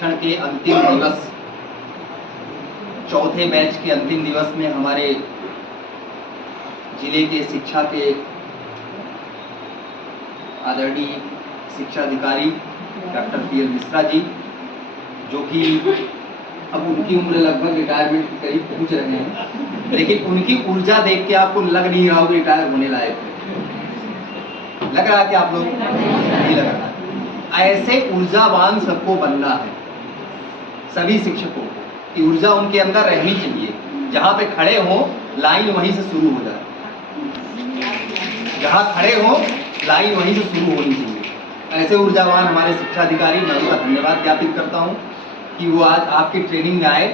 प्रशिक्षण के अंतिम दिवस, चौथे बैच के अंतिम दिवस में हमारे जिले के शिक्षा के आदरणीय शिक्षा अधिकारी डॉक्टर पीएल मिश्रा जी, जो कि अब उनकी उम्र लगभग रिटायरमेंट के करीब पहुंच रहे हैं, लेकिन उनकी ऊर्जा देख के आपको लग नहीं रहा होगा रिटायर होने लायक लग रहा है कि आप लोग नहीं लग रहा। ऐसे ऊर्जावान सबको बनना है, सभी शिक्षकों को, कि ऊर्जा उनके अंदर रहनी चाहिए। जहाँ पे खड़े हों लाइन वहीं से शुरू हो जाए, जहाँ खड़े हों लाइन वहीं से शुरू होनी चाहिए। ऐसे ऊर्जावान हमारे शिक्षा अधिकारी, मैं उनका धन्यवाद ज्ञापित करता हूँ कि वो आज आपकी ट्रेनिंग में आए।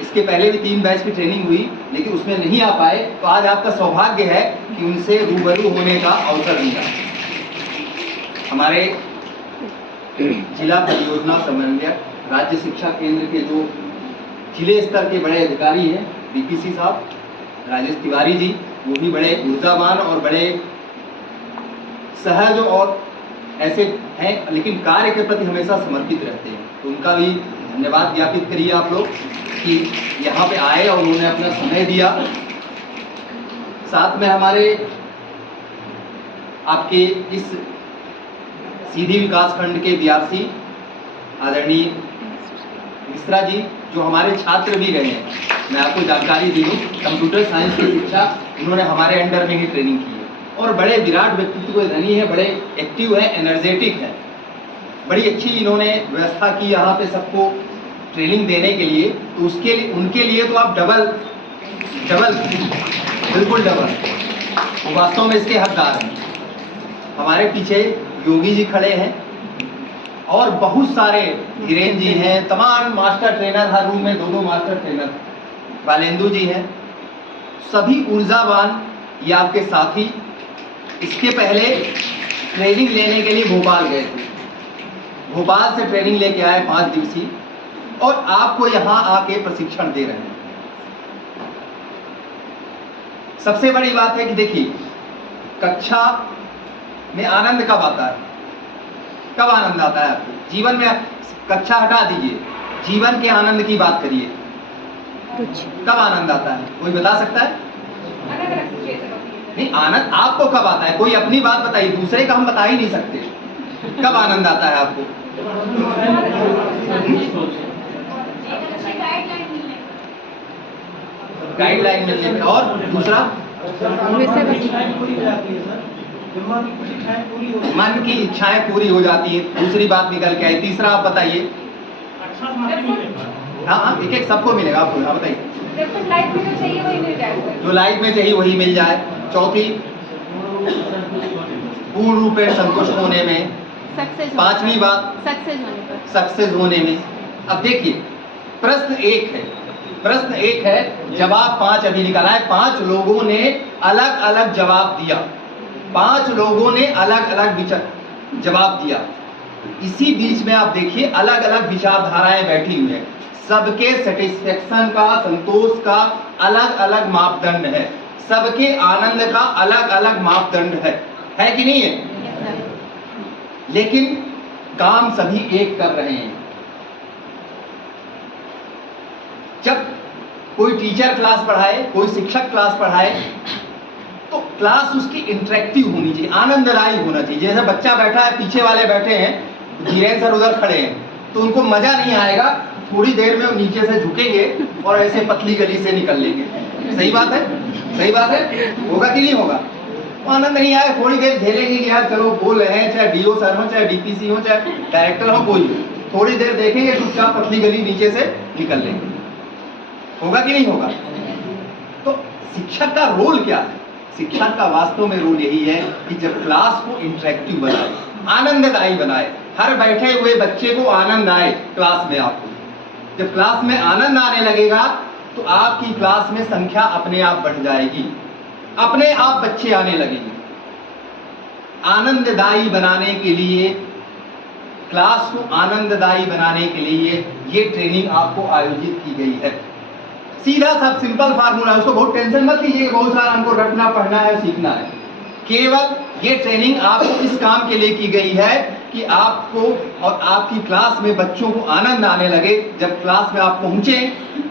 इसके पहले भी 3 बैच की ट्रेनिंग हुई, लेकिन उसमें नहीं आ पाए, तो आज आपका सौभाग्य है कि उनसे रूबरू होने का अवसर मिला। हमारे जिला परियोजना समन्वयक, राज्य शिक्षा केंद्र के जो जिले स्तर के बड़े अधिकारी हैं, बीपीसी साहब राजेश तिवारी जी, वो भी बड़े ऊर्जावान और बड़े सहज और ऐसे हैं, लेकिन कार्य के प्रति हमेशा समर्पित रहते हैं। तो उनका भी धन्यवाद ज्ञापित करिए आप लोग कि यहाँ पे आए और उन्होंने अपना समय दिया। साथ में हमारे आपके इस सीधी विकास खंड के DRC आदरणीय मिश्रा जी, जो हमारे छात्र भी रहे हैं, मैं आपको जानकारी दी हूँ, कंप्यूटर साइंस की शिक्षा इन्होंने हमारे अंडर में ही ट्रेनिंग की है और बड़े विराट व्यक्तित्व के धनी है, बड़े एक्टिव है, एनर्जेटिक है। बड़ी अच्छी इन्होंने व्यवस्था की यहाँ पे सबको ट्रेनिंग देने के लिए, तो उसके लिए उनके लिए तो आप डबल बिल्कुल डबल, वो वास्तव में इसके हकदार हैं। हमारे पीछे योगी जी खड़े हैं और बहुत सारे धीरेन जी हैं, तमाम मास्टर ट्रेनर, हर रूम में 2-2 मास्टर ट्रेनर, बालेंदु जी हैं, सभी ऊर्जावान ये आपके साथी। इसके पहले ट्रेनिंग लेने के लिए भोपाल गए थे, भोपाल से ट्रेनिंग लेके आए 5 दिवसीय, और आपको यहाँ आके प्रशिक्षण दे रहे हैं। सबसे बड़ी बात है कि देखिए, कक्षा में आनंद कब आता है? कब आनंद आता है आपको जीवन में? कक्षा हटा दीजिए, जीवन के आनंद की बात करिए, कब आनंद आता है? कोई बता सकता है? नहीं, आनंद आपको कब आता है? कोई अपनी बात बताइए, दूसरे का हम बता ही नहीं सकते। कब आनंद आता है आपको? गाइडलाइन मिलने में। और दूसरा, मन की इच्छाएं पूरी हो जाती है। दूसरी बात निकल के आई। तीसरा आप बताइए। हाँ, एक सबको मिलेगा। आपको बताइए, जो लाइफ में चाहिए वही मिल जाए। चौथी, पूर्ण रूप से संतुष्ट होने में। पांचवी बात, सक्सेस होने में। अब देखिए, प्रश्न एक है, जवाब 5 अभी निकाला है। 5 लोगों ने अलग अलग जवाब दिया, 5 लोगों ने अलग अलग जवाब दिया। इसी बीच में आप देखिए अलग अलग विचारधाराएं बैठी हुई हैं। सबके सेटिस्फेक्शन का, संतोष का अलग अलग मापदंड है, सबके आनंद का अलग अलग मापदंड है कि नहीं है? लेकिन काम सभी एक कर रहे हैं। जब कोई टीचर क्लास पढ़ाए, कोई शिक्षक क्लास पढ़ाए, तो क्लास उसकी इंटरेक्टिव होनी चाहिए, आनंददायी होना चाहिए। जैसे बच्चा बैठा है, पीछे वाले बैठे हैं, धीरेन सर उधर खड़े हैं, तो उनको मजा नहीं आएगा। थोड़ी देर में वो नीचे से झुकेंगे और ऐसे पतली गली से निकल लेंगे। सही बात है? सही बात है? होगा कि नहीं होगा? आनंद नहीं आए, थोड़ी देर झेलेंगे कि यार चलो बोल रहे हैं, चाहे डीओ सर हो, चाहे डीपीसी हो, चाहे डायरेक्टर हो, कोई थोड़ी देर देखेंगे, चुपचाप पतली गली नीचे से निकल लेंगे। होगा कि नहीं होगा? तो शिक्षक का रोल क्या है? शिक्षक का वास्तव में रोल यही है कि जब क्लास को इंटरेक्टिव बनाए, आनंददायी बनाए, हर बैठे हुए बच्चे को आनंद आए क्लास में। आपको जब क्लास में आनंद आने लगेगा तो आपकी क्लास में संख्या अपने आप बढ़ जाएगी, अपने आप बच्चे आने लगेंगे। आनंददायी बनाने के लिए, क्लास को आनंददायी बनाने के लिए ये ट्रेनिंग आपको आयोजित की गई है। सीधा सा सिंपल फार्मूला, उसको बहुत टेंशन मत लीजिए, बहुत सारा हमको रटना, पढ़ना है, सीखना है। केवल ये ट्रेनिंग आपको इस काम के लिए की गई है कि आपको और आपकी क्लास में बच्चों को आनंद आने लगे। जब क्लास में आप पहुंचे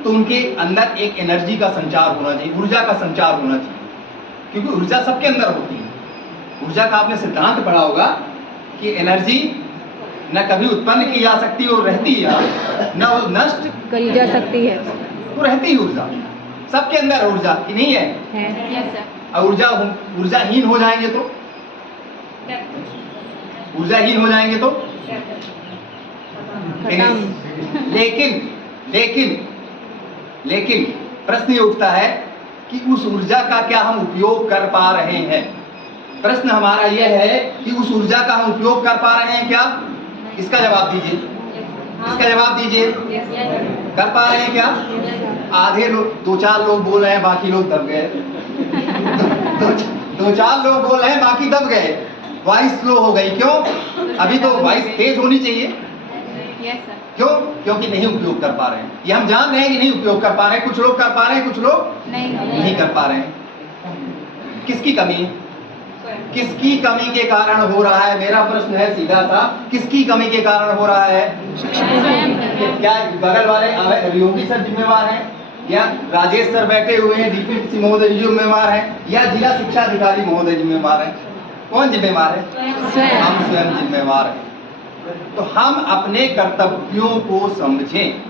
तो उनके अंदर एक एनर्जी का संचार होना चाहिए, ऊर्जा का संचार होना चाहिए, क्योंकि ऊर्जा सबके अंदर होती है। ऊर्जा का आपने सिद्धांत पढ़ा होगा कि एनर्जी न कभी उत्पन्न की जा सकती और रहती है, न वो नष्ट करी जा सकती है। तो रहती ही ऊर्जा सबके अंदर है। ऊर्जा की नहीं है, और ऊर्जाहीन हो जाएंगे तो ऊर्जाहीन हो जाएंगे तो लेकिन लेकिन लेकिन प्रश्न ये उठता है कि उस ऊर्जा का क्या हम उपयोग कर पा रहे हैं। प्रश्न हमारा यह है कि उस ऊर्जा का हम उपयोग कर पा रहे हैं क्या? इसका जवाब दीजिए, इसका जवाब दीजिए। कर पा रहे हैं क्या? आधे लोग, 2-4 लोग बोल रहे हैं, बाकी लोग दब गए। 2-4 लोग बोल रहे हैं, बाकी दब गए। वॉइस स्लो हो गई, क्यों? अभी तो वॉइस तेज होनी चाहिए। क्यों? क्योंकि नहीं उपयोग कर पा रहे हैं। ये हम जान रहे हैं कि नहीं उपयोग कर पा रहे हैं। कुछ लोग कर पा रहे हैं, कुछ लोग नहीं कर पा रहे हैं। किसकी कमी है? किसकी कमी के कारण हो रहा है? मेरा प्रश्न है सीधा सा, किसकी कमी के कारण हो रहा है? क्या बगल वाले योगी सर जिम्मेवार हैं, या राजेश सर बैठे हुए हैं, डीपी महोदय जिम्मेवार हैं, या जिला शिक्षा अधिकारी महोदय जिम्मेवार हैं? कौन जिम्मेवार है? हम स्वयं जिम्मेवार हैं। तो हम अपने कर्तव्यों को समझें,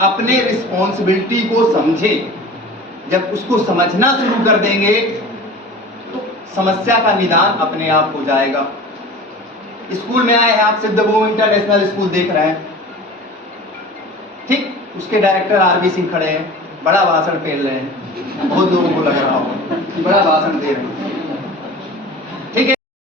अपने रिस्पॉन्सिबिलिटी को समझें। जब उसको समझना शुरू कर देंगे तो समस्या का निदान अपने आप हो जाएगा। स्कूल में आए हैं आप, सिद्धभूमि इंटरनेशनल स्कूल देख रहे हैं, ठीक? उसके डायरेक्टर आरबी सिंह खड़े हैं, बड़ा भाषण फेल रहे हैं। बहुत लोगों को लग रहा हो कि बड़ा भाषण दे रहे हैं।